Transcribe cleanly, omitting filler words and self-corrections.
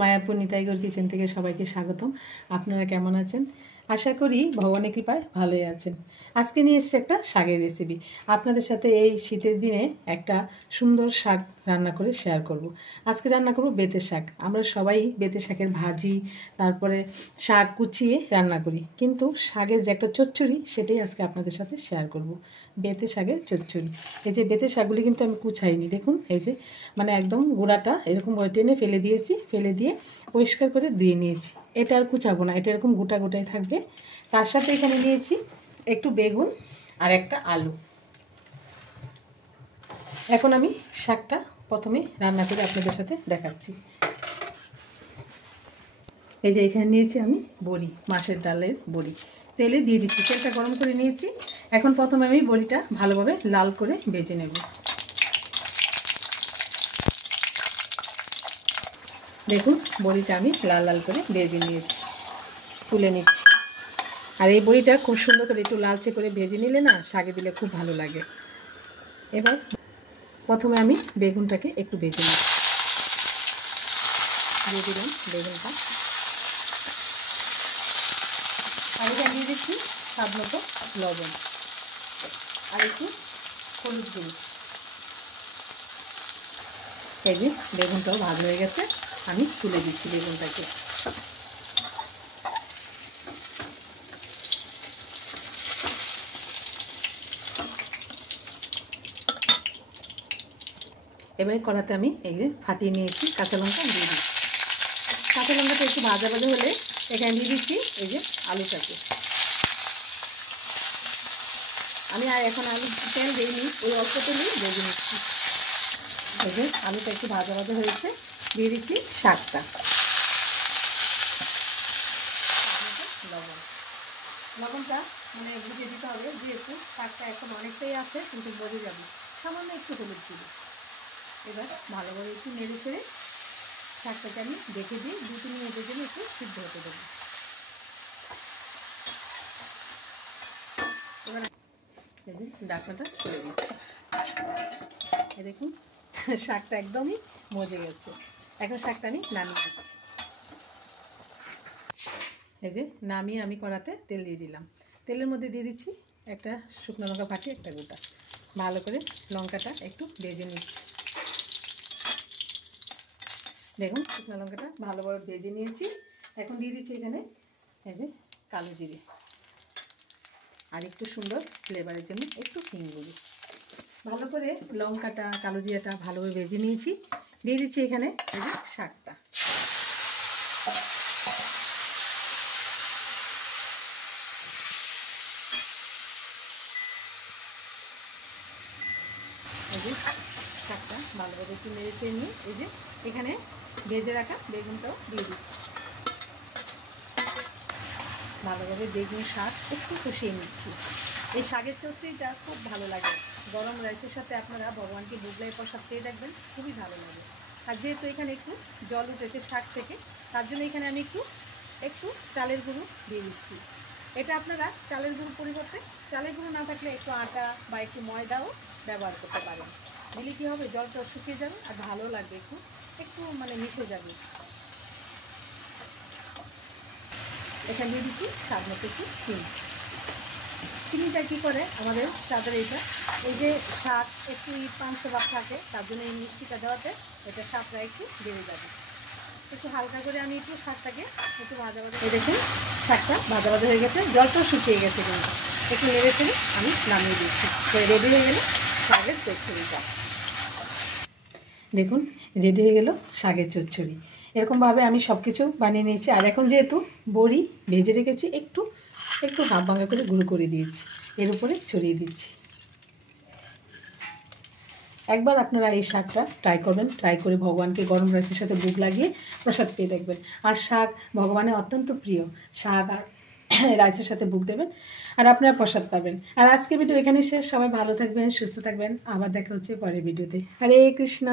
Mayapur নিতাইগড় kitchen থেকে সবাইকে স্বাগতম। আপনারা কেমন আছেন? আশা করি ভগবানের কৃপায় ভালোই আছেন। আজকে নিয়ে এসেছি একটা শাকের রেসিপি। আপনাদের সাথে এই শীতের দিনে একটা সুন্দর শাক রান্না করে শেয়ার করব। আজকে রান্না করব বেতে শাক। আমরা সবাই বেতে শাকের ভাজি, তারপরে শাক কুচিয়ে রান্না করি, কিন্তু শাকের যে একটা চচ্চড়ি সেটাই আজকে আপনাদের সাথে শেয়ার করব। বেতে শাকের চচ্চড়ি। এই যে বেতে শাকগুলি কিন্তু আমি কুচাইনি, দেখুন এই যে মানে একদম গুঁড়াটা এরকম টেনে ফেলে দিয়েছি, ফেলে দিয়ে পরিষ্কার করে ধুয়ে নিয়েছি। এটা আর কুচাবো না, এটা এরকম গোটা গোটাই থাকবে। তার সাথে এখানে নিয়েছি একটু বেগুন আর একটা আলু। এখন আমি শাকটা প্রথমে রান্না করে আপনাদের সাথে দেখাচ্ছি। এই যে এখানে নিয়েছি আমি বড়ি, মাছের ডালের বড়ি। তেলে দিয়ে দিচ্ছি, তেলটা গরম করে নিয়েছি। এখন প্রথমে আমি বড়িটা ভালোভাবে লাল করে ভেজে নেব। দেখুন বড়িটা আমি লাল লাল করে ভেজে নিয়েছি, তুলে নিচ্ছি। আর এই বড়িটা খুব সুন্দর করে একটু লালচে করে ভেজে নিলে না শাকে দিলে খুব ভালো লাগে। এবার প্রথমে আমি বেগুনটাকে একটু ভেজে নিই, দিয়ে দিলাম বেগুনটা। আর এটা দিয়ে দিচ্ছি স্বাদ মতো লবণ আর একটু হলুদ গুঁড়ো। এই যে বেগুনটাও ভাজা হয়ে গেছে, আমি তুলে দিচ্ছি বেগুনটাকে। এবারে কড়াতে আমি এই যে ফাটিয়ে নিয়েছি কাঁচা লঙ্কা দিয়ে দিচ্ছি। কাঁচা লঙ্কাটা একটু ভাজা ভাজা হলে এখানে দিয়ে দিচ্ছি এই যে আলুটাকে। আমি আর এখন আলু তেল দিইনি, ওই অল্প তেলেই ভেজে নিচ্ছি। এই যে আলুটা একটু ভাজা ভাজা হয়েছে, দিয়ে দিচ্ছি শাকটা। লবণটা মানে বুঝে দিতে হবে, যেহেতু শাকটা এখন অনেকটাই আছে কিন্তু বোঝে যাবে। সামান্য একটু হলুদ দিবি। এবার ভালোভাবে একটু নেড়ে ছেড়ে শাকটাকে আমি দেখে দিই 2-3 মিনিটের জন্য একটু সিদ্ধ হতে দেবো। এবার ডাকনাটা খুলে দিচ্ছি। এই দেখুন শাকটা একদমই মজে গেছে। এখন শাকটা আমি নামিয়ে দিচ্ছি। এই যে নামিয়ে আমি কড়াতে তেল দিয়ে দিলাম। তেলের মধ্যে দিয়ে দিচ্ছি একটা শুকনো লঙ্কা ফাটি, একটা গোটা। ভালো করে লঙ্কাটা একটু ভেজে নিচ্ছি। দেখুন শুকনো লঙ্কাটা ভালোভাবে ভেজে নিয়েছি। এখন দিয়ে দিচ্ছি এখানে এই যে কালো জিরে আর একটু সুন্দর ফ্লেভারের জন্য একটু হিং গুঁড়ো। ভালো করে লঙ্কাটা কালো জিরাটা ভালোভাবে ভেজে নিয়েছি। দিয়ে দিচ্ছি এখানে এই যে শাকটা। এই যে শাকটা ভালোভাবে একটু নেড়ে চেড়ে নিয়ে এই যে এখানে ভেজে রাখা বেগুনটাও দিয়ে দিচ্ছি। ভালোভাবে বেগুন শাক একটু কষিয়ে নিচ্ছি। এই শাকের চচ্চড়িটা খুব ভালো লাগে। গরম রাইসের সাথে আপনারা ভগবানকে বুগলাই প্রসাদ পেয়ে দেখবেন, খুবই ভালো লাগে। আর যেহেতু এখানে একটু জল উঠেছে শাক থেকে, তার জন্য এখানে আমি একটু চালের গুঁড়ো দিয়ে দিচ্ছি। এটা আপনারা চালের গুঁড়োর পরিবর্তে চালের গুঁড়ো না থাকলে একটু আটা বা একটু ময়দাও ব্যবহার করতে পারেন। দিলে কী হবে, জলটা শুকিয়ে যাবে আর ভালো লাগবে, একটু মানে মিশে যাবে। এখানে দিয়ে দিচ্ছি স্বাদ মতো একটু চিনি। চিনিটা কী করে আমাদের স্বাদের এইটা, এই যে শাক একটু পাঁচশো ভাগ থাকে, তার জন্য এই মিষ্টিটা দেওয়াতে এটা স্বাদটা একটু বেড়ে যাবে। একটু হালকা করে আমি একটু শাকটাকে একটু ভাজা ভাজা, এই দেখুন শাকটা ভাজা ভাজা হয়ে গেছে, জলটাও শুকিয়ে গেছে, কিন্তু একটু নেড়ে ফেলে আমি নামিয়ে দিচ্ছি। রেডি হয়ে গেল শাকের চচ্চড়িটা। দেখুন রেডি হয়ে গেল শাকের চচ্চড়ি। এরকমভাবে আমি সব কিছু বানিয়ে নিয়েছি। আর এখন যেহেতু বড়ি ভেজে রেখেছি, একটু হাফ ভাঙা করে গুঁড়ো করে দিয়েছি, এর উপরে ছড়িয়ে দিচ্ছি। একবার আপনারা এই শাকটা ট্রাই করবেন, ট্রাই করে ভগবানকে গরম রাইসের সাথে ভোগ লাগিয়ে প্রসাদ পেয়ে দেখবেন। আর শাক ভগবানের অত্যন্ত প্রিয়, শাক আর রাইসের সাথে ভোগ দেবেন আর আপনারা প্রসাদ পাবেন। আর আজকে ভিডিও এখানে শেষ। সবাই ভালো থাকবেন, সুস্থ থাকবেন। আবার দেখা হচ্ছে পরের ভিডিওতে। হরে কৃষ্ণ।